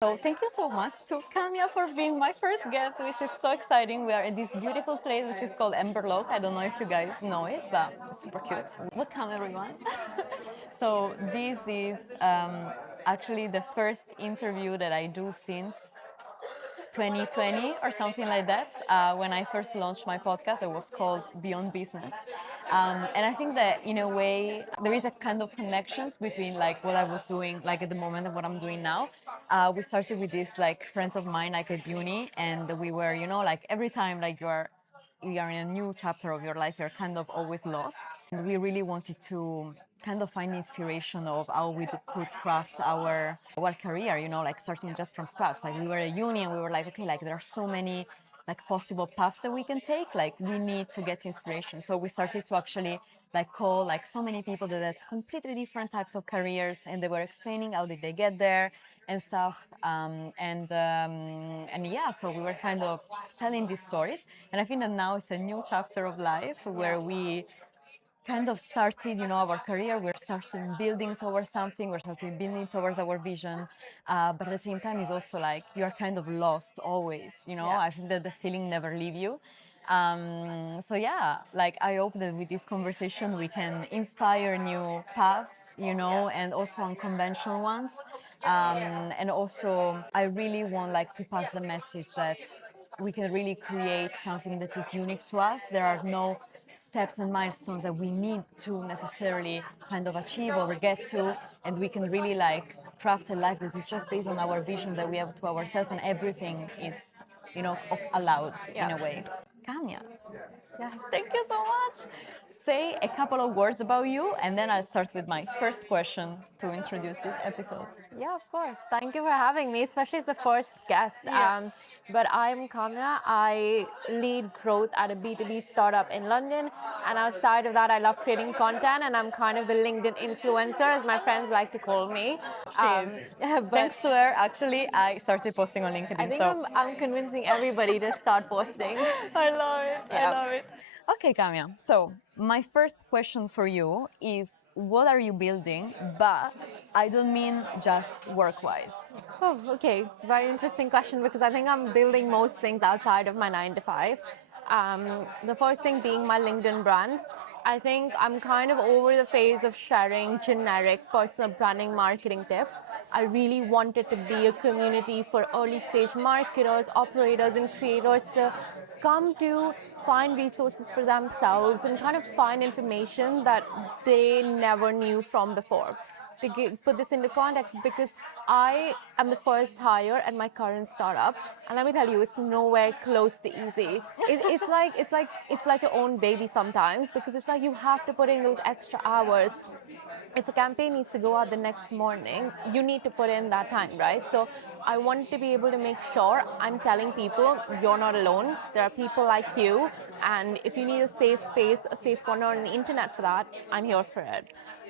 So thank you so much to Kamya for being my first guest, which is so exciting. We are at this beautiful place, which is called Emberlock. I don't know if you guys know it, but it's super cute. Welcome, everyone. So this is actually the first interview that I do since 2020 or something like that. When I first launched my podcast, it was called Beyond Business. And I think that in a way, there is a kind of connections between like what I was doing like at the moment and what I'm doing now. We started with this like friends of mine like at uni, and we were, like every time like you are in a new chapter of your life, you're kind of always lost. And we really wanted to kind of find inspiration of how we could craft our career, like starting just from scratch. Like we were at uni and we were like, okay, like there are so many like possible paths that we can take. Like we need to get inspiration. So we started to actually like call like so many people that had completely different types of careers, and they were explaining how did they get there and stuff. And yeah, so we were kind of telling these stories, and I think that now it's a new chapter of life where we kind of started, our career. We're starting building towards something. We're starting building towards our vision. But at the same time, it's also like you're kind of lost always. Yeah. I think that the feeling never leave you. So yeah, like I hope that with this conversation we can inspire new paths, and also unconventional ones. And also, I really want like to pass the message that we can really create something that is unique to us. There are no steps and milestones that we need to necessarily kind of achieve or get to, and we can really like craft a life that is just based on our vision that we have to ourselves, and everything is, allowed in a way. Kamya, Yeah. thank you so much. Say a couple of words about you, and then I'll start with my first question to introduce this episode. Yeah, of course. Thank you for having me, especially as the first guest. Yes. But I'm Kamya. I lead growth at a B2B startup in London. And outside of that, I love creating content, and I'm kind of the LinkedIn influencer, as my friends like to call me. Cheers. But Thanks to her, actually, I started posting on I LinkedIn. think So I'm convincing everybody to start posting. I love it. I Yeah. love it. Okay, Kamya. So my first question for you is, what are you building? But I don't mean just work-wise. Oh, okay. Very interesting question, because I think I'm building most things outside of my 9 to 5. The first thing being my LinkedIn brand. I think I'm kind of over the phase of sharing generic personal branding marketing tips. I really want it to be a community for early stage marketers, operators, and creators to come to find resources for themselves and kind of find information that they never knew from before. To put this into context, is because I am the first hire at my current startup, and let me tell you, it's nowhere close to easy. It's like your own baby sometimes, because it's like you have to put in those extra hours. If a campaign needs to go out the next morning, you need to put in that time, right? So I want to be able to make sure I'm telling people you're not alone. There are people like you, and if you need a safe space, a safe corner on the internet for that, I'm here for it.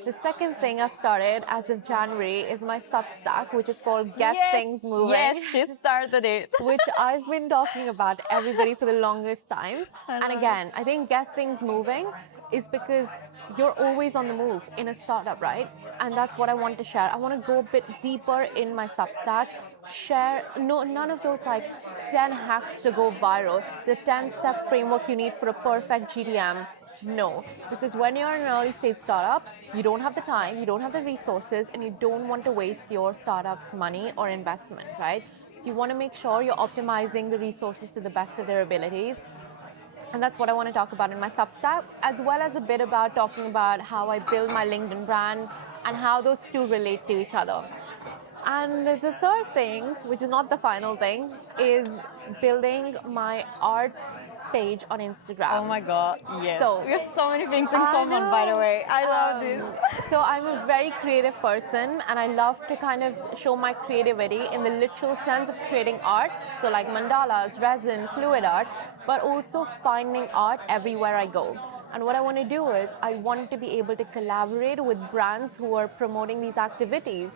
The second thing I've started as of January is my Substack, which is called Get Things Moving. Yes, she started it. Which I've been talking about to everybody for the longest time. And again, I think Get Things Moving is because you're always on the move in a startup, right? And that's what I want to share. I want to go a bit deeper in my Substack, share none of those like 10 hacks to go viral, the 10-step framework you need for a perfect GTM. No, because when you're an early stage startup, you don't have the time, you don't have the resources, and you don't want to waste your startup's money or investment, right? So you want to make sure you're optimizing the resources to the best of their abilities. And that's what I want to talk about in my Substack, as well as a bit about talking about how I build my LinkedIn brand and how those two relate to each other. And the third thing, which is not the final thing, is building my art page on Instagram. Oh my God, yes. So, we have so many things in I common, by the know. way. I love this. So I'm a very creative person, and I love to kind of show my creativity in the literal sense of creating art. So like mandalas, resin, fluid art, but also finding art everywhere I go. And what I want to do is I want to be able to collaborate with brands who are promoting these activities.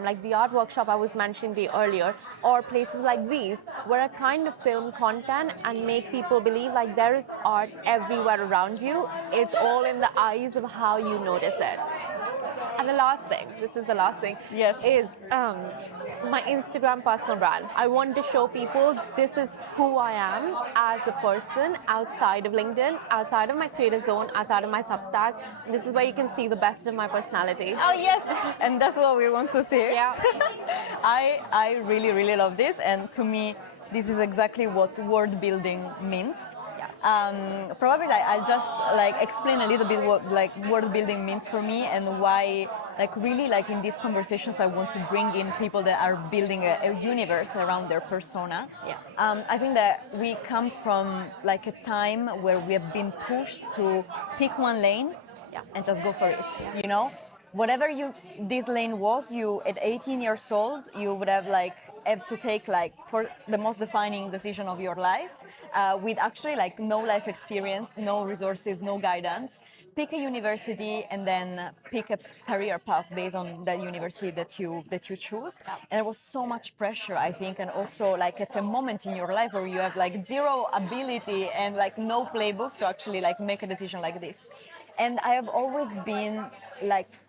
Like the art workshop I was mentioning to you earlier, or places like these, where I kind of film content and make people believe like there is art everywhere around you. It's all in the eyes of how you notice it. And the last thing, this is the last thing, Yes. is my Instagram personal brand. I want to show people this is who I am as a person outside of LinkedIn, outside of my creative zone, outside of my Substack. This is where you can see the best of my personality. Oh yes, and that's what we want to see. Yeah. I really really love this, and to me, this is exactly what word building means. Probably I'll just explain a little bit what word building means for me and why really in these conversations I want to bring in people that are building a universe around their persona. Yeah. I think that we come from a time where we have been pushed to pick one lane and just go for it. Yeah. You know, whatever this lane was, you at 18 years old, you would have have to take for the most defining decision of your life, with actually no life experience, no resources, no guidance. Pick a university and then pick a career path based on that university that you choose. And there was so much pressure, I think, and also at a moment in your life where you have zero ability and no playbook to actually make a decision like this. And I have always been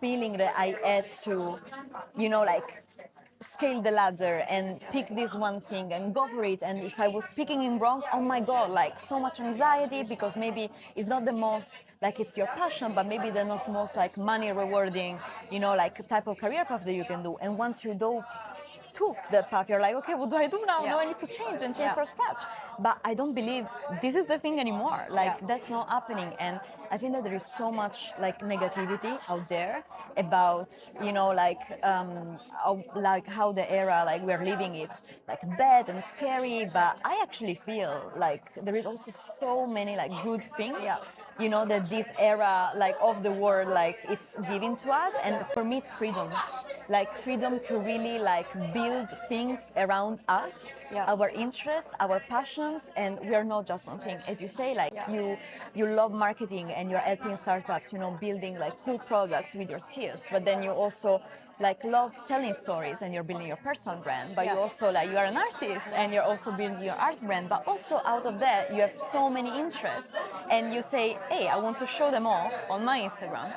feeling that I had to, scale the ladder and pick this one thing and go for it. And if I was picking it wrong, oh my God, so much anxiety, because maybe it's not the most it's your passion, but maybe the most money rewarding, type of career path that you can do. And once you took that path, you're okay, what do I do now? Now I need to change from scratch. But I don't believe this is the thing anymore. That's not happening. And I think that there is so much negativity out there about how the era we're living it's bad and scary. But I actually feel there is also so many good things. That this era of the world it's giving to us. And for me it's freedom. Freedom to really build things around us, our interests, our passions, and we are not just one thing. As you say, you love marketing and you're helping startups, building cool products with your skills, but then you also love telling stories and you're building your personal brand, but you also you are an artist and you're also building your art brand, but also out of that you have so many interests and you say, hey, I want to show them all on my Instagram.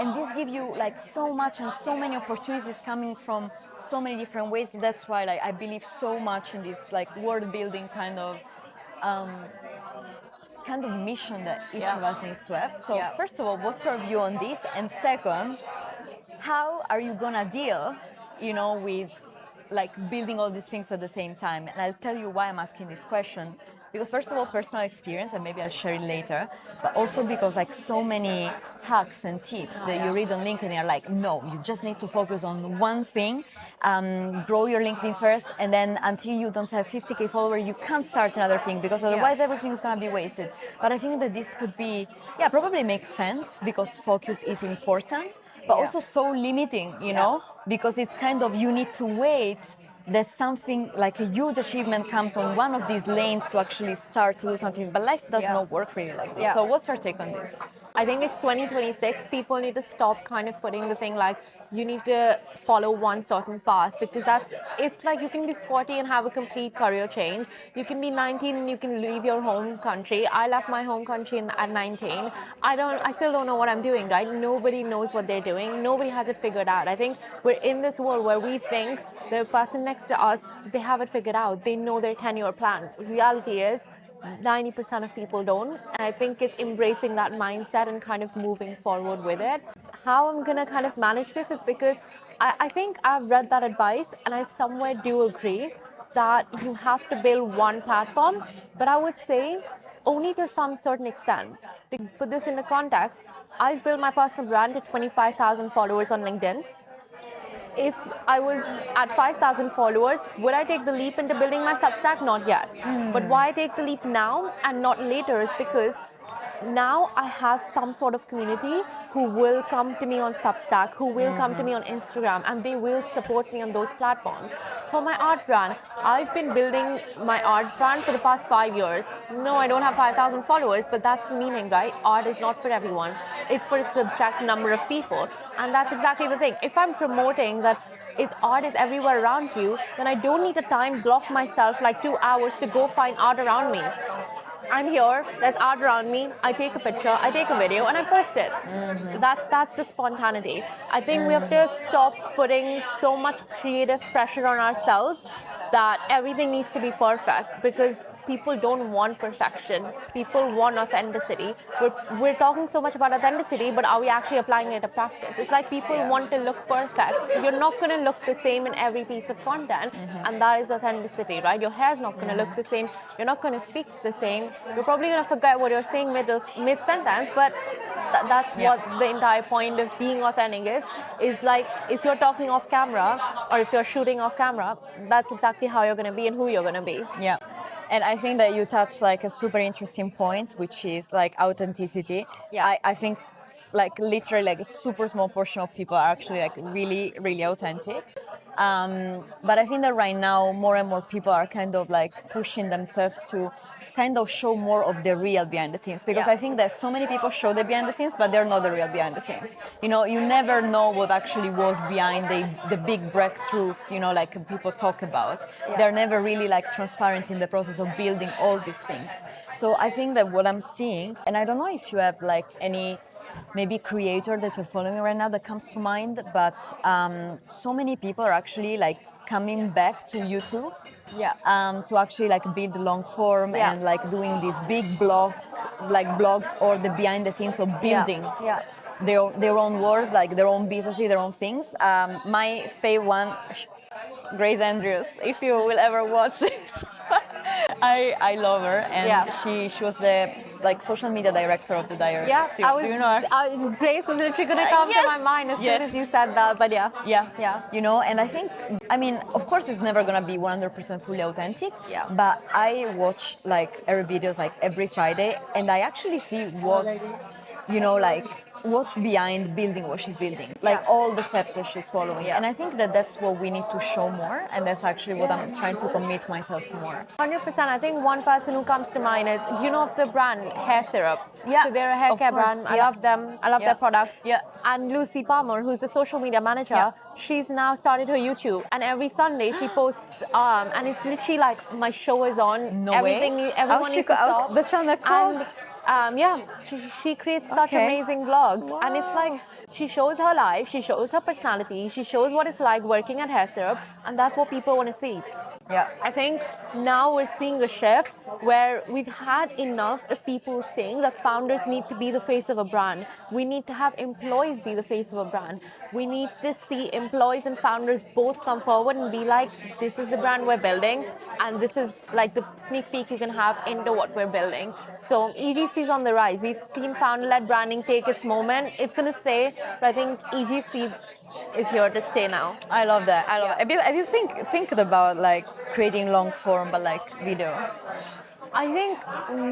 And this gives you so much and so many opportunities coming from so many different ways. That's why I believe so much in this word building kind of mission that each of us needs to have. So first of all, what's your view on this? And second, how are you gonna deal, with building all these things at the same time? And I'll tell you why I'm asking this question. Because first of all, personal experience, and maybe I'll share it later, but also because so many hacks and tips that you read on LinkedIn are no, you just need to focus on one thing, grow your LinkedIn first, and then until you don't have 50K followers, you can't start another thing, because otherwise everything is gonna be wasted. But I think that this could be, probably makes sense, because focus is important, but also so limiting, because it's kind of, you need to wait that something a huge achievement comes on one of these lanes to actually start to do something. But life does not work really like this. So what's your take on this? I think it's 2026. People need to stop kind of putting the thing you need to follow one certain path, because it's you can be 40 and have a complete career change. You can be 19 and you can leave your home country. I left my home country at 19. I still don't know what I'm doing, right? Nobody knows what they're doing. Nobody has it figured out. I think we're in this world where we think the person next to us, they have it figured out. They know their 10-year plan. Reality is 90% of people don't. And I think it's embracing that mindset and kind of moving forward with it. How I'm going to kind of manage this is because I think I've read that advice and I somewhere do agree that you have to build one platform. But I would say only to some certain extent. To put this into context, I've built my personal brand to 25,000 followers on LinkedIn. If I was at 5,000 followers, would I take the leap into building my Substack? Not yet. But why I take the leap now and not later is because now I have some sort of community who will come to me on Substack, who will come to me on Instagram, and they will support me on those platforms. For my art brand, I've been building my art brand for the past 5 years. No, I don't have 5,000 followers, but that's the meaning, right? Art is not for everyone. It's for a subject number of people. And that's exactly the thing. If I'm promoting that if art is everywhere around you, then I don't need to time block myself 2 hours to go find art around me. I'm here, there's art around me, I take a picture, I take a video, and I post it. That's the spontaneity. I think we have to stop putting so much creative pressure on ourselves that everything needs to be perfect, because people don't want perfection. People want authenticity. We're talking so much about authenticity, but are we actually applying it to practice? It's like people want to look perfect. You're not going to look the same in every piece of content, and that is authenticity, right? Your hair's not going to look the same. You're not going to speak the same. You're probably going to forget what you're saying mid-sentence, but that's what the entire point of being authentic is like, if you're talking off camera or if you're shooting off camera, that's exactly how you're going to be and who you're going to be. Yeah. And I think that you touched like a super interesting point, which is like authenticity. Yeah. I think like literally like a super small portion of people are actually like really, really authentic. But I think that right now more and more people are kind of like pushing themselves to kind of show more of the real behind the scenes, because I think that so many people show the behind the scenes, but they're not the real behind the scenes. You know, you never know what actually was behind the big breakthroughs, you know, like people talk about. They're never really like transparent in the process of building all these things. So I think that what I'm seeing, and I don't know if you have like any maybe creator that you're following right now that comes to mind, but so many people are actually like coming back to YouTube to actually like build long form and like doing these big blogs or the behind the scenes of building their own wars, like their own businesses, their own things. My favorite one, Grace Andrews, if you will ever watch this. I love her, and she was the like social media director of the Diary. Yeah, Do you know her? Grace was literally going to come to my mind as soon as you said that, but yeah. You know, and I think, I mean, of course, it's never gonna be 100% fully authentic. But I watch like her videos like every Friday, and I actually see what's, you know, like what's behind building what she's building, like all the steps that she's following. And I think that that's what we need to show more, and that's actually what I'm trying to commit myself more. 100%. I think one person who comes to mind is, you know, of the brand Hair Syrup. So they're a hair care brand. I love them. I love their products. And Lucy Palmer, who's the social media manager, she's now started her YouTube, and every Sunday she posts, and it's literally like, my show is on. Everyone needs to stop. The channel called? She creates such amazing vlogs, and it's like, she shows her life, she shows her personality, she shows what it's like working at Hair Syrup, and that's what people want to see. I think now we're seeing a shift where we've had enough of people saying that founders need to be the face of a brand. We need to have employees be the face of a brand. We need to see employees and founders both come forward and be like, this is the brand we're building, and this is like the sneak peek you can have into what we're building. So EGC is on the rise. We've seen founder-led branding take its moment. It's going to stay, but I think EGC is here to stay now. I love that. I love it. Have you think about like creating long form but like video? I think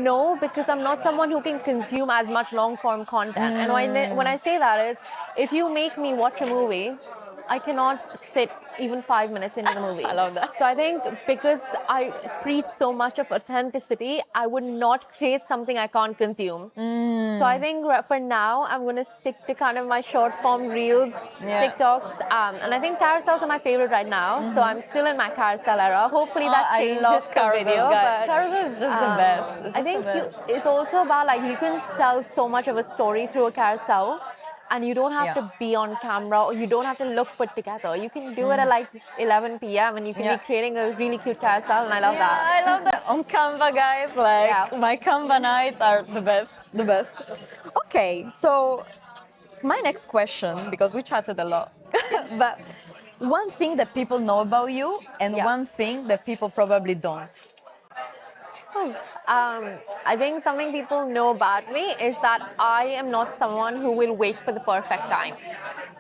no, because I'm not someone who can consume as much long form content. And when I say that is, if you make me watch a movie, I cannot sit even 5 minutes into the movie. I love that. So I think because I preach so much of authenticity, I would not create something I can't consume. So I think for now, I'm going to stick to kind of my short form reels, TikToks, and I think carousels are my favorite right now. So I'm still in my carousel era. Hopefully that changes I love the video. But carousel is just the best. I think it's also about like, you can tell so much of a story through a carousel. And you don't have to be on camera, or you don't have to look put together. You can do it at like 11 p.m. and you can be creating a really cute carousel, and I love that. I love that. On Canva, guys, like my Canva nights are the best. Okay, so my next question, because we chatted a lot, but one thing that people know about you and one thing that people probably don't. I think something people know about me is that I am not someone who will wait for the perfect time.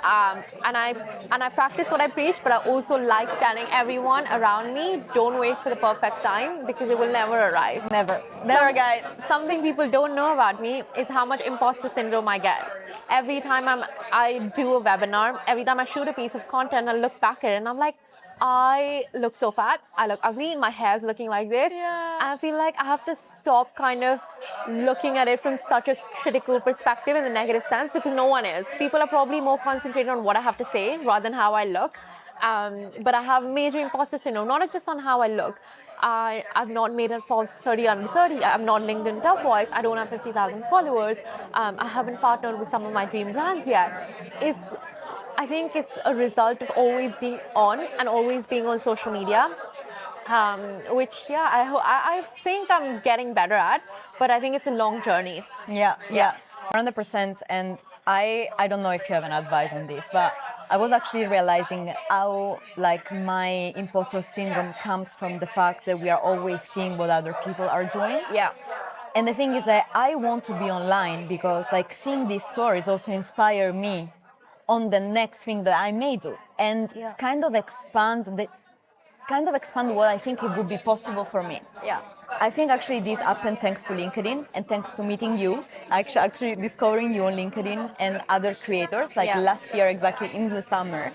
And I practice what I preach, but I also like telling everyone around me, don't wait for the perfect time, because it will never arrive. Never, guys. Something people don't know about me is how much imposter syndrome I get. Every time I do a webinar, every time I shoot a piece of content, I look back at it and I'm like, I look so fat, I look ugly, my hair's looking like this. And I feel like I have to stop kind of looking at it from such a critical perspective in the negative sense, because no one is. People are probably more concentrated on what I have to say rather than how I look. But I have major imposter syndrome, not just on how I look. I've not made a false 30 under 30. I'm not LinkedIn top voice. I don't have 50,000 followers. I haven't partnered with some of my dream brands yet. I think it's a result of always being on and always being on social media. Which I think I'm getting better at, but I think it's a long journey. Yeah, 100%. And I don't know if you have an advice on this, but I was actually realizing how like my imposter syndrome comes from the fact that we are always seeing what other people are doing. Yeah. And the thing is that I want to be online because like seeing these stories also inspire me on the next thing that I may do and kind of expand what I think it would be possible for me. Yeah. I think actually this happened thanks to LinkedIn and thanks to meeting you, actually discovering you on LinkedIn and other creators, like last year exactly in the summer.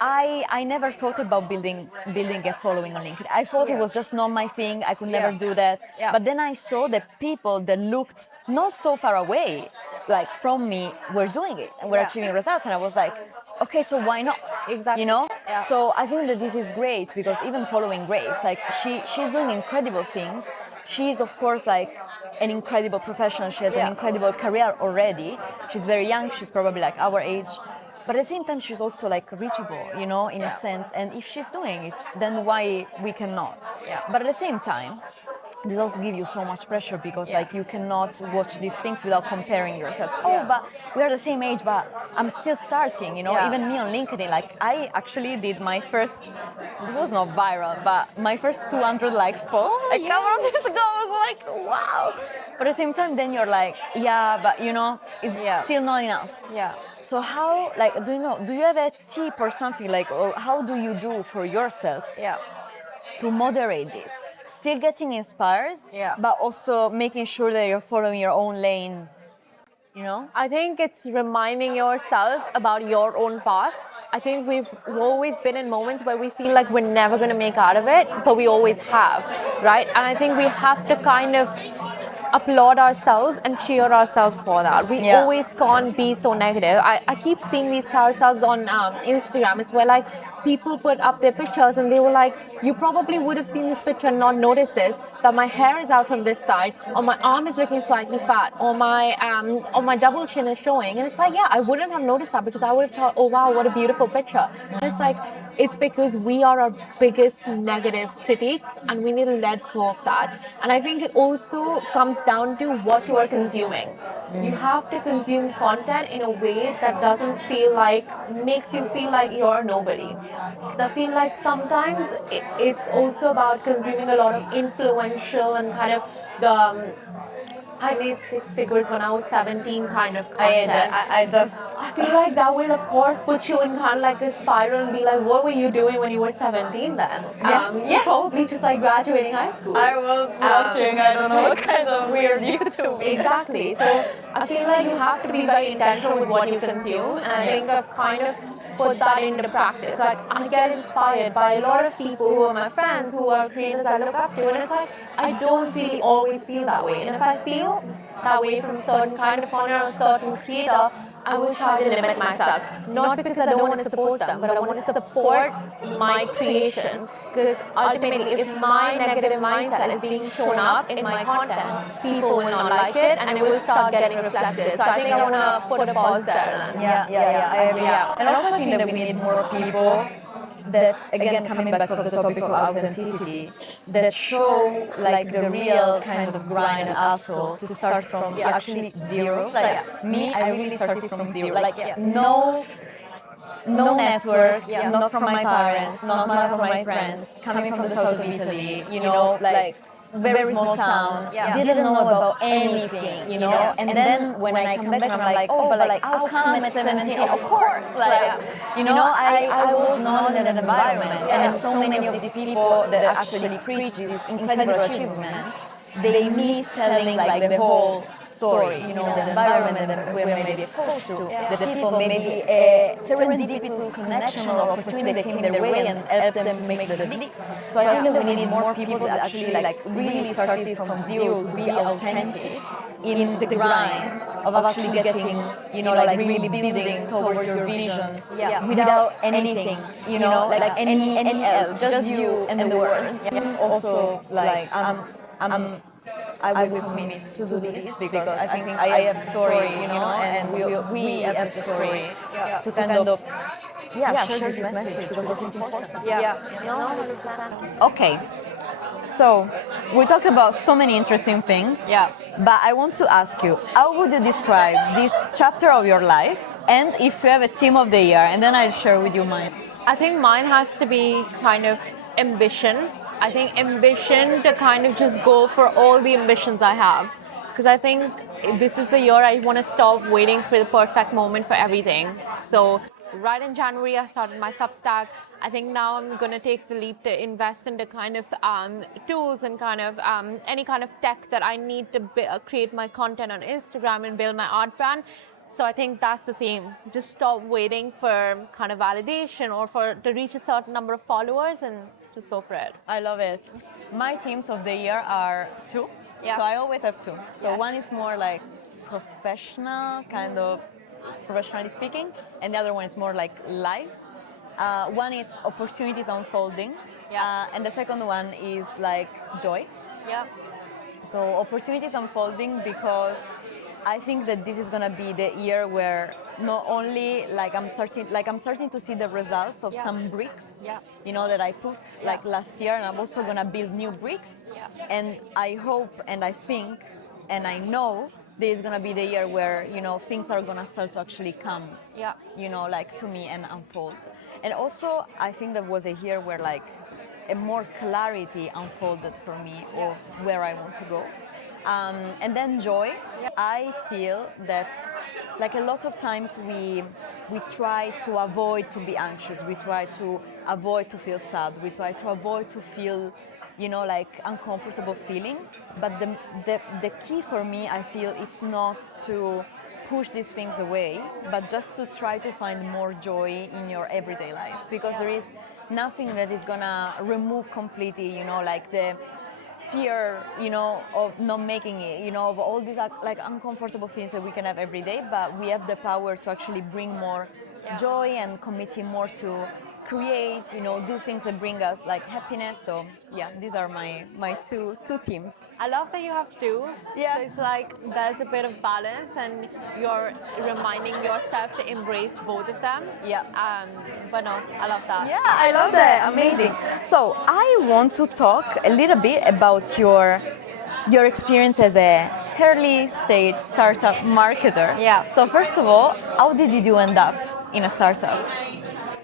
I never thought about building a following on LinkedIn. I thought it was just not my thing. I could never do that. But then I saw that people that looked not so far away, like from me, were doing it and were achieving results. And I was like, okay, so why not? Exactly. You know? Yeah. So I think that this is great because even following Grace, like she's doing incredible things. She's of course like an incredible professional. She has an incredible career already. She's very young. She's probably like our age. But at the same time, she's also like reachable, you know, in a sense. And if she's doing it, then why we cannot? But at the same time, this also gives you so much pressure because like you cannot watch these things without comparing yourself. Oh, but we are the same age, but I'm still starting, you know. Even me on LinkedIn, like I actually did my first, it was not viral, but my first 200 likes post a couple of days ago. I was like, wow. But at the same time, then you're like, yeah, but you know, it's still not enough. Yeah. So how, like, do you have a tip or something like, or how do you do for yourself to moderate this? Still getting inspired, but also making sure that you're following your own lane, you know? I think it's reminding yourself about your own path. I think we've always been in moments where we feel like we're never going to make out of it, but we always have, right? And I think we have to kind of applaud ourselves and cheer ourselves for that. We always can't be so negative. I keep seeing these carousels on Instagram. It's where like people put up their pictures and they were like, you probably would have seen this picture and not noticed this, that my hair is out from this side, or my arm is looking slightly fat, or my double chin is showing. And it's like, I wouldn't have noticed that because I would have thought, oh wow, what a beautiful picture. And it's like, it's because we are our biggest negative critics and we need to let go of that. And I think it also comes down to what you are consuming. You have to consume content in a way that doesn't makes you feel like you're nobody. So I feel like sometimes it's also about consuming a lot of influential and kind of the I made 6 figures when I was 17 kind of content. I feel like that will of course put you in kind of like a spiral and be like, what were you doing when you were 17 then? You're probably just like graduating high school. I was watching, I don't know what kind of weird YouTube. Exactly. So I feel like you have to be very intentional with what you consume, and I think I've kind of put that into practice. Like I get inspired by a lot of people who are my friends, who are creators I look up to, and it's like I don't really always feel that way. And if I feel that way from certain kind of content or certain creator, I will try to limit myself. Not because I don't want to support them, but I want to support my creation. Because ultimately, if my negative mindset is being shown up in my content, people will not like it and it will start getting reflected. So I think I want to put a pause there. I agree. And also I think that we need more people that, again, coming back to the topic of authenticity, that show like the real kind of grind and hustle to start from actually zero. Like me, I really started from zero. Like no network, not from my parents, not from my friends, coming from the south of Italy, you know, like very small town, didn't know about anything, you know, and then when I come back and I'm like, oh, but like how come at 17? Of course, like, you know, I was not in that environment, and there's so many of these people that actually preach these incredible achievements. they miss telling like the whole story, you know, the environment that we're maybe exposed to, the people, maybe a serendipitous connection or opportunity that came their way and helped them to make the leap. So I think that we need more people that actually like really started from zero to be authentic in the grind of actually getting, you know, like really building towards your vision without anything, you know, like any help, just you and the world. Also, like I will commit to do this because I think I have a story, you know, and we have a story to kind of share this message because it's important. No, 100%. Okay, so we talked about so many interesting things. Yeah. But I want to ask you, how would you describe this chapter of your life? And if you have a team of the year, and then I'll share with you mine. I think mine has to be kind of ambition. I think ambition to kind of just go for all the ambitions I have. Because I think this is the year I want to stop waiting for the perfect moment for everything. So right in January, I started my Substack. I think now I'm going to take the leap to invest into kind of tools and kind of any kind of tech that I need to create my content on Instagram and build my art brand. So I think that's the theme. Just stop waiting for kind of validation or to reach a certain number of followers and just go for it. I love it. My teams of the year are two. Yeah. So I always have two. So Yeah. one is more like professional, kind of professionally speaking, and the other one is more like life. One is opportunities unfolding, Yeah. and the second one is like joy. Yeah. So opportunities unfolding because I think that this is gonna be the year where not only like I'm starting to see the results of some bricks, you know, that I put like last year, and I'm also gonna build new bricks. And I hope and I think and I know there is gonna be the year where, you know, things are gonna start to actually come, you know, like to me and unfold. And also I think there was a year where like a more clarity unfolded for me of where I want to go. And then joy. I feel that like a lot of times we try to avoid to be anxious, we try to avoid to feel sad, we try to avoid to feel, you know, like uncomfortable feeling. But the key for me, I feel, it's not to push these things away, but just to try to find more joy in your everyday life, because there is nothing that is gonna remove completely, you know, like the fear, you know, of not making it, you know, of all these like uncomfortable feelings that we can have every day. But we have the power to actually bring more joy and committing more to create, you know, do things that bring us like happiness. So yeah, these are my two teams. I love that you have two. Yeah. So it's like there's a bit of balance and you're reminding yourself to embrace both of them. Yeah. But no, I love that. Yeah, I love that. Amazing. So I want to talk a little bit about your experience as a early stage startup marketer. Yeah. So first of all, how did you end up in a startup?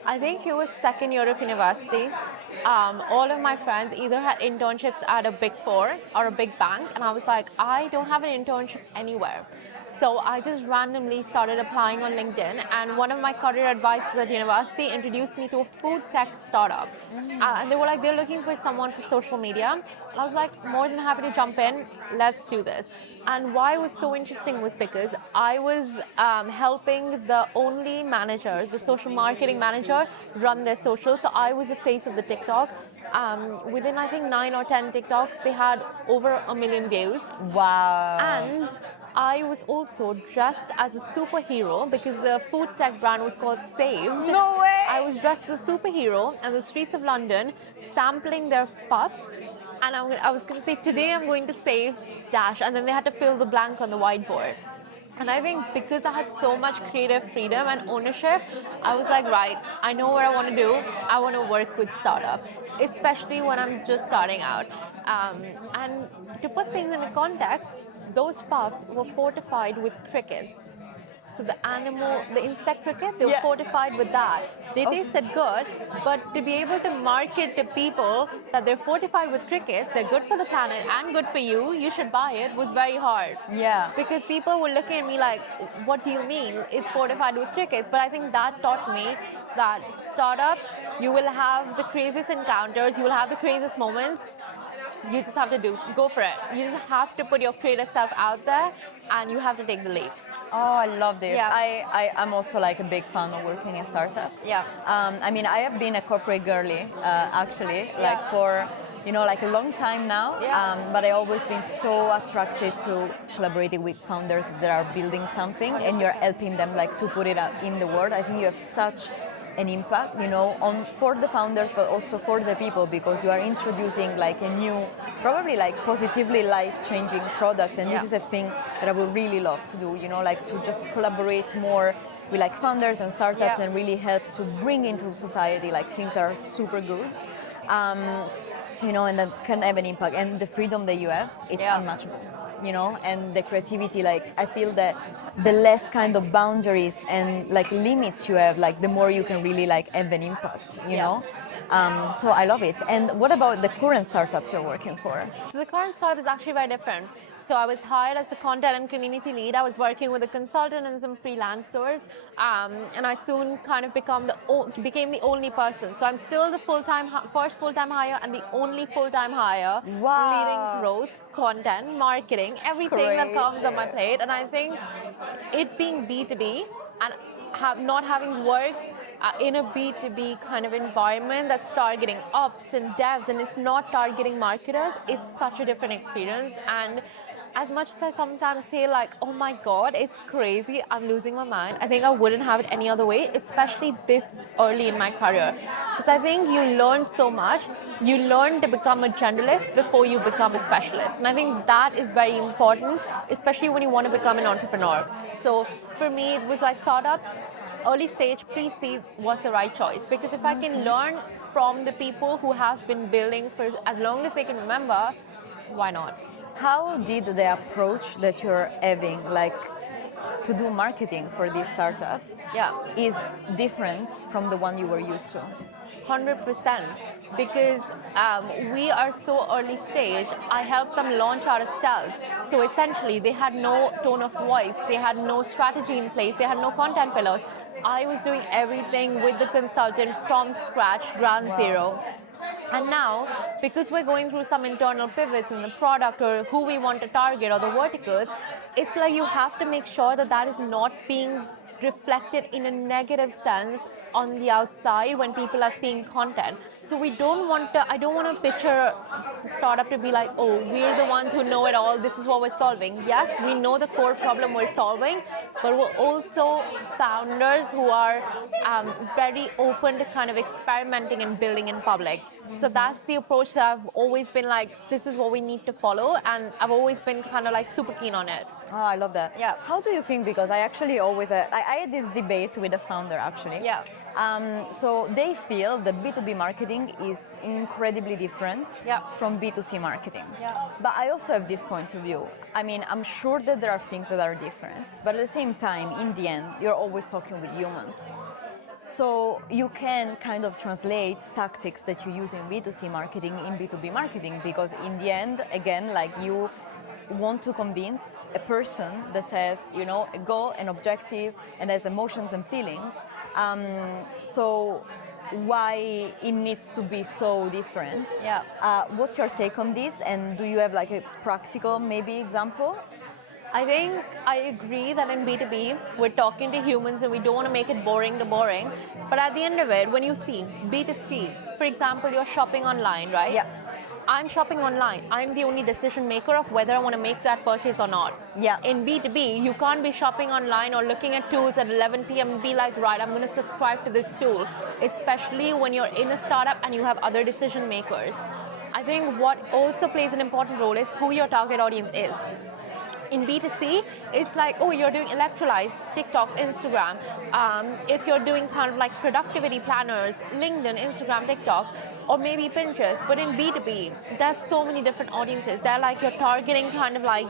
I think it was second year of university. All of my friends either had internships at a big four or a big bank, and I was like, I don't have an internship anywhere. So I just randomly started applying on LinkedIn, and one of my career advisors at university introduced me to a food tech startup. And they were like, they're looking for someone for social media. And I was like, more than happy to jump in, let's do this. And why it was so interesting was because I was helping the only manager, the social marketing manager, run their social. So I was the face of the TikTok. Within, I think, 9 or 10 TikToks, they had over 1 million views. Wow. And I was also dressed as a superhero because the food tech brand was called Saved. No way! I was dressed as a superhero in the streets of London, sampling their puffs. And I was going to say, today I'm going to save dash. And then they had to fill the blank on the whiteboard. And I think because I had so much creative freedom and ownership, I was like, right, I know what I want to do. I want to work with startup, especially when I'm just starting out. And to put things into context, those puffs were fortified with crickets. So the insect cricket, they were fortified with that. They tasted good, but to be able to market to people that they're fortified with crickets, they're good for the planet and good for you, you should buy it, was very hard. Yeah. Because people were looking at me like, what do you mean? It's fortified with crickets. But I think that taught me that startups, you will have the craziest encounters, you will have the craziest moments, You just have to go for it. You just have to put your creative self out there, and you have to take the leap. Oh, I love this. Yeah. I'm also like a big fan of working in startups. Yeah. I mean, I have been a corporate girly, actually, like Yeah. for, like a long time now. Yeah. But I've always been so attracted to collaborating with founders that are building something and you're helping them like to put it out in the world. I think you have such an impact, on for the founders, but also for the people, because you are introducing like a new, probably like positively life-changing product. And this Yeah. is a thing that I would really love to do, like to just collaborate more with like founders and startups Yeah. and really help to bring into society like things that are super good. And that can have an impact. And the freedom that you have, it's Yeah. unmatchable. And the creativity, like I feel that the less kind of boundaries and like limits you have, like the more you can really like have an impact, Yeah. So I love it. And what about the current startups you're working for? So the current startup is actually very different. So I was hired as the content and community lead. I was working with a consultant and some freelancers, and I soon kind of became the only person. So I'm still the first full-time hire and the only full-time hire, Wow. leading growth, content, marketing, everything that comes on my plate. And I think it being B2B and not having worked in a B2B kind of environment that's targeting ops and devs and it's not targeting marketers, it's such a different experience. And as much as I sometimes say like, oh my God, it's crazy, I'm losing my mind, I think I wouldn't have it any other way, especially this early in my career. Because I think you learn so much. You learn to become a generalist before you become a specialist. And I think that is very important, especially when you want to become an entrepreneur. So for me, it was like startups, early stage pre-seed was the right choice, because if I can learn from the people who have been building for as long as they can remember, why not? How did the approach that you're having, like to do marketing for these startups, Yeah. is different from the one you were used to? 100%, because we are so early stage. I helped them launch out of stealth. So essentially, they had no tone of voice, they had no strategy in place, they had no content pillars. I was doing everything with the consultant from scratch, ground zero. And now, because we're going through some internal pivots in the product or who we want to target or the verticals, it's like you have to make sure that that is not being reflected in a negative sense on the outside when people are seeing content. So I don't want to picture the startup to be like, oh, we're the ones who know it all, this is what we're solving. Yes, we know the core problem we're solving, but we're also founders who are very open to kind of experimenting and building in public. So that's the approach that I've always been like, this is what we need to follow, and I've always been kind of like super keen on it. Oh, I love that. Yeah. How do you think? Because I actually always I had this debate with a founder actually. Yeah. So they feel that B2B marketing is incredibly different Yeah. from B2C marketing. Yeah. But I also have this point of view. I mean, I'm sure that there are things that are different, but at the same time, in the end, you're always talking with humans. So you can kind of translate tactics that you use in B2C marketing in B2B marketing, because in the end, again, like you want to convince a person that has, a goal, an objective, and has emotions and feelings. So why it needs to be so different? Yeah. What's your take on this? And do you have like a practical maybe example? I think I agree that in B2B, we're talking to humans and we don't want to make it boring to boring. But at the end of it, when you see B2C, for example, you're shopping online, right? Yeah. I'm shopping online. I'm the only decision maker of whether I want to make that purchase or not. Yeah. In B2B, you can't be shopping online or looking at tools at 11 p.m. and be like, right, I'm going to subscribe to this tool, especially when you're in a startup and you have other decision makers. I think what also plays an important role is who your target audience is. In B2C, it's like, oh, you're doing electrolytes, TikTok, Instagram. If you're doing kind of like productivity planners, LinkedIn, Instagram, TikTok, or maybe Pinterest. But in B2B, there's so many different audiences. They're like you're targeting kind of like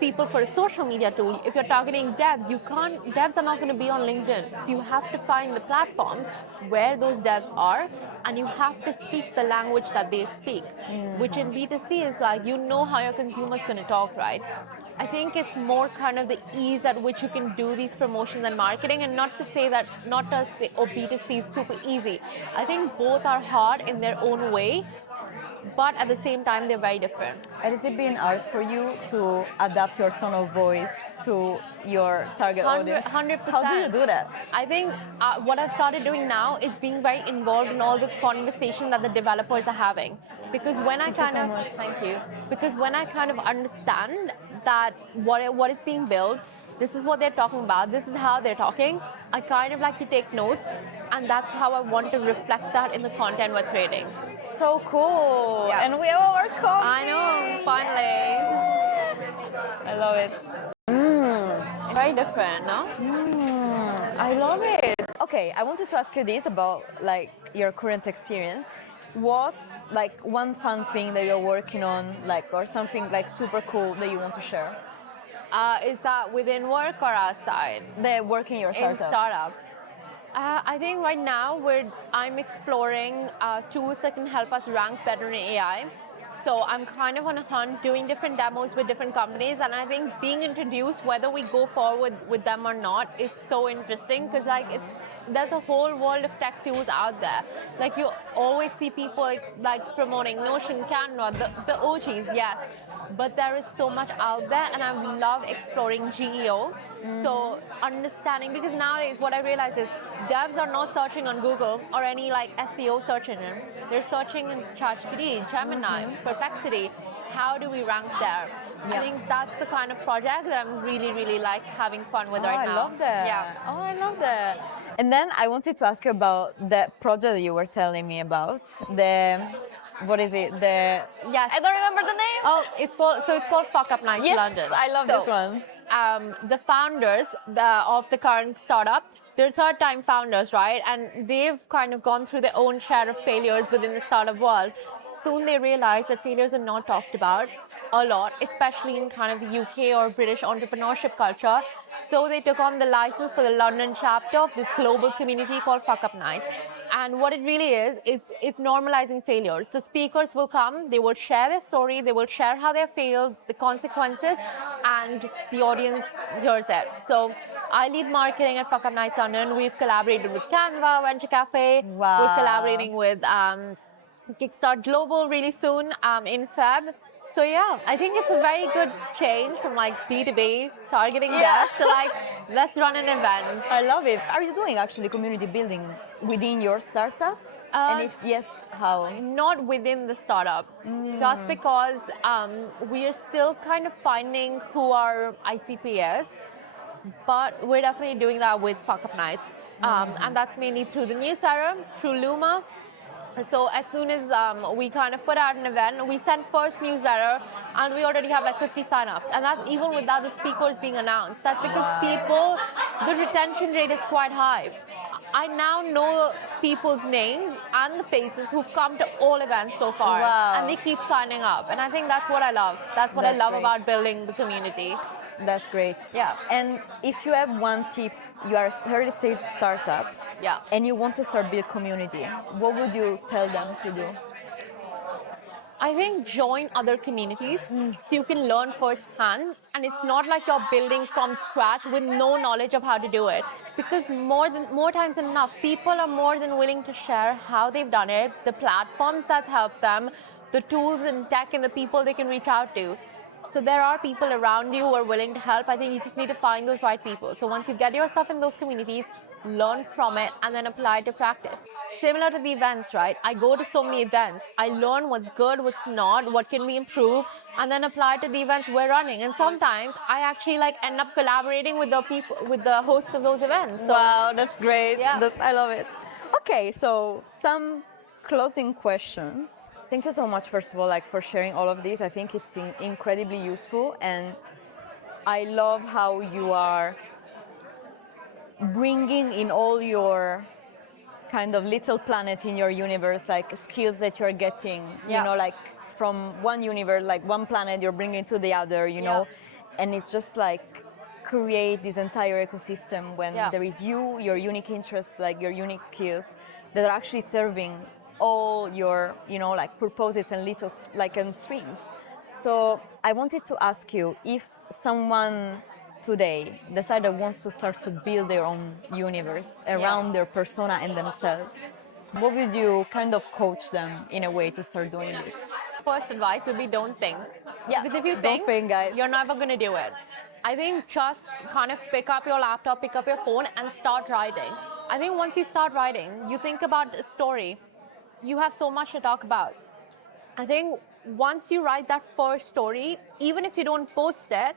people for a social media tool. If you're targeting devs, devs are not going to be on LinkedIn. So you have to find the platforms where those devs are, and you have to speak the language that they speak, which in B2C is like, you know how your consumer's going to talk, right? I think it's more kind of the ease at which you can do these promotions and marketing, and not to say, oh, B2C is super easy. I think both are hard in their own way, but at the same time, they're very different. Has it been hard for you to adapt your tone of voice to your target audience? 100%. How do you do that? I think what I've started doing now is being very involved in all the conversation that the developers are having. Because when I Thank you kind so of much. thank you. Because when I kind of understand that what is being built, this is what they're talking about, this is how they're talking, I kind of like to take notes, and that's how I want to reflect that in the content we're creating. So cool. Yeah. And we have our coffee. I know, finally. I love it. Very different, no? I love it. Okay, I wanted to ask you this about like your current experience. What's like one fun thing that you're working on, like, or something like super cool that you want to share? Is that within work or outside? The work in your In startup. startup. I think right now I'm exploring tools that can help us rank better in AI. So I'm kind of on a hunt doing different demos with different companies, and I think being introduced, whether we go forward with them or not, is so interesting because there's a whole world of tech tools out there. Like you always see people like promoting Notion, Canva, the OGs, yes. But there is so much out there, and I love exploring GEO. So understanding, because nowadays what I realize is devs are not searching on Google or any like SEO search engine. They're searching in ChatGPT, Gemini, Perplexity. How do we rank there? I think that's the kind of project that I'm really, really like having fun with right now. I love that. Yeah. Oh, I love that. And then I wanted to ask you about the project that you were telling me about. What is it? Yes. I don't remember the name. Oh, it's called Fuck Up Nights Yes, London. I love this one. The founders of the current startup, they're third-time founders, right? And they've kind of gone through their own share of failures within the startup world. Soon they realized that failures are not talked about a lot, especially in kind of the UK or British entrepreneurship culture. So they took on the license for the London chapter of this global community called Fuck Up Nights. And what it really is, it's normalizing failures. So speakers will come, they will share their story, they will share how they failed, the consequences, and the audience hears it. So I lead marketing at Fuck Up Nights London. We've collaborated with Canva, Venture Cafe. Wow. We're collaborating with Kickstart Global really soon in Feb. So yeah, I think it's a very good change from like B2B targeting guests to like, let's run an event. I love it. Are you doing actually community building within your startup? And if yes, how? Not within the startup, just because we are still kind of finding who our ICP is, but we're definitely doing that with Fuck Up Nights. And that's mainly through the newsletter, through Luma. So as soon as we kind of put out an event, we send first newsletter, and we already have like 50 signups. And that's even without the speakers being announced. That's because the retention rate is quite high. I now know people's names and the faces who've come to all events so far. Wow. And they keep signing up. And I think that's what I love. That's what I love great. about building the community. That's great. Yeah. And if you have one tip, you are a early stage startup, Yeah. and you want to start build community, what would you tell them to do? I think join other communities so you can learn firsthand, and it's not like you're building from scratch with no knowledge of how to do it, because more times than enough, people are more than willing to share how they've done it, the platforms that help them, the tools and tech and the people they can reach out to. So there are people around you who are willing to help. I think you just need to find those right people. So once you get yourself in those communities, learn from it and then apply it to practice. Similar to the events, right? I go to so many events. I learn what's good, what's not, what can be improved, and then apply it to the events we're running. And sometimes I actually like end up collaborating with the people, with the hosts of those events. So, wow, that's great. Yeah. I love it. Okay, so some closing questions. Thank you so much, first of all, like for sharing all of this. I think it's incredibly useful, and I love how you are bringing in all your kind of little planet in your universe, like skills that you're getting, Yeah. you know, like from one universe, like one planet you're bringing to the other, you know, and it's just like create this entire ecosystem when there is you, your unique interests, like your unique skills that are actually serving all your, you know, like purposes and little like streams. So I wanted to ask you, if someone today decided wants to start to build their own universe around their persona and themselves, What would you kind of coach them in a way to start doing this? First advice would be don't think. Yeah, Because if you don't think, guys. you're never going to do it. I think just kind of pick up your laptop, pick up your phone and start writing. I think once you start writing, you think about a story, you have so much to talk about. I think once you write that first story, even if you don't post it,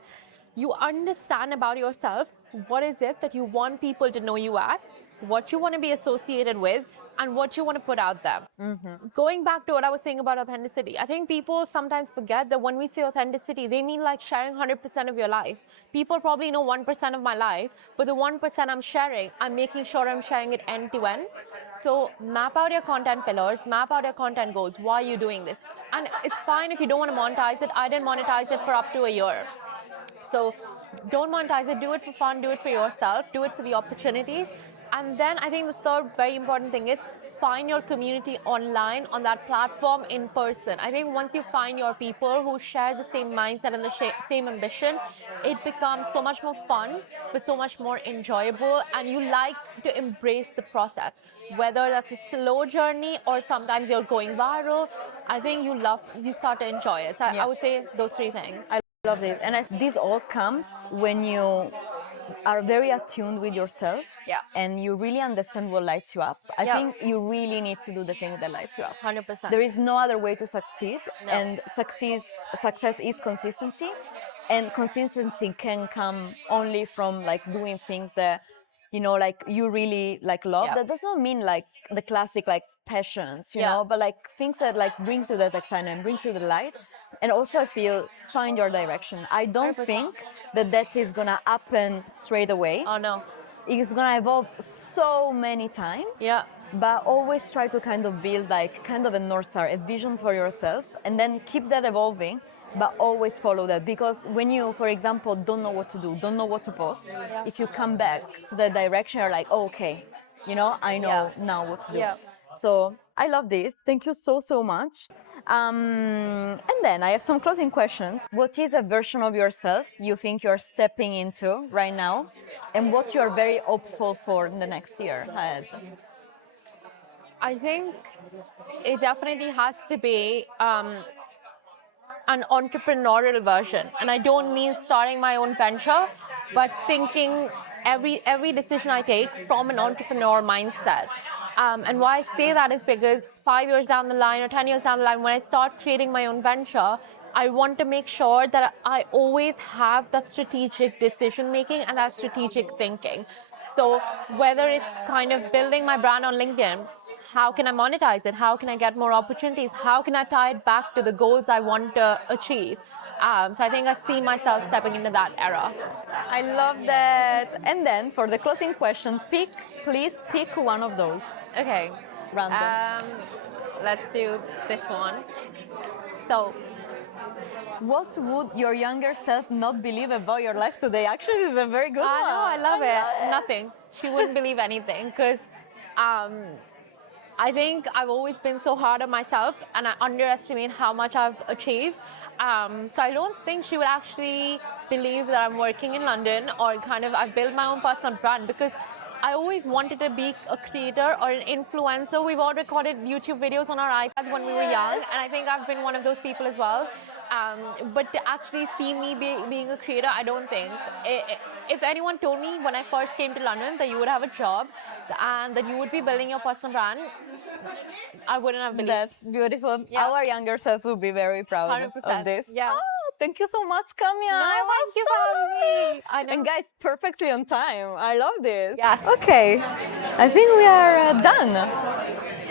you understand about yourself what is it that you want people to know you as, what you want to be associated with, and what you want to put out there. Going back to what I was saying about authenticity, I think people sometimes forget that when we say authenticity, they mean like sharing 100% of your life. People probably know 1% of my life, but the 1% I'm sharing, I'm making sure I'm sharing it end to end. So map out your content pillars, map out your content goals. Why are you doing this? And it's fine if you don't want to monetize it. I didn't monetize it for up to a year. So don't monetize it, do it for fun, do it for yourself, do it for the opportunities. And then I think the third very important thing is find your community online on that platform in person. I think once you find your people who share the same mindset and the same ambition, it becomes so much more fun, but so much more enjoyable, and you like to embrace the process. Whether that's a slow journey or sometimes you're going viral, I think you start to enjoy it. So I would say those three things. I love this. And this all comes when you are very attuned with yourself and you really understand what lights you up. I think you really need to do the thing that lights you up. 100%. There is no other way to succeed. No. And success is consistency. And consistency can come only from like doing things that, you know, like you really like love. That does not mean like the classic like passions, you know, but like things that like brings you that excitement, brings you the light. And also I feel find your direction. I don't 100%. think that is gonna happen straight away. Oh no. It's gonna evolve so many times. Yeah. But always try to kind of build like kind of a North Star, a vision for yourself, and then keep that evolving, but always follow that. Because when you, for example, don't know what to do, don't know what to post, if you come back to that direction, you're like, oh, okay, you know, I know now what to do. So I love this. Thank you so, so much. And then I have some closing questions. What is a version of yourself you think you're stepping into right now, and what you're very hopeful for in the next year ahead? I think it definitely has to be an entrepreneurial version. And I don't mean starting my own venture, but thinking every decision I take from an entrepreneur mindset. And why I say that is because 5 years down the line or 10 years down the line, when I start creating my own venture, I want to make sure that I always have that strategic decision making and that strategic thinking. So whether it's kind of building my brand on LinkedIn, how can I monetize it? How can I get more opportunities? How can I tie it back to the goals I want to achieve? So I think I see myself stepping into that era. I love that. And then for the closing question, please pick one of those. Okay. Random. Let's do this one. So, what would your younger self not believe about your life today? Actually, this is a very good one. I know, I love it. Nothing. She wouldn't believe anything because I think I've always been so hard on myself and I underestimate how much I've achieved. So I don't think she would actually believe that I'm working in London or kind of I've built my own personal brand, because I always wanted to be a creator or an influencer. We've all recorded YouTube videos on our iPads when we were young, and I think I've been one of those people as well. But to actually see me being a creator, I don't think. If anyone told me when I first came to London that you would have a job and that you would be building your personal brand, I wouldn't have believed. That's beautiful. Yeah. Our younger selves will be very proud 100%. of this. Yeah. Oh, thank you so much, Kamya. No, thank you for having me. I know. And guys, perfectly on time. I love this. Yeah. Okay, I think we are done.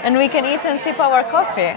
And we can eat and sip our coffee.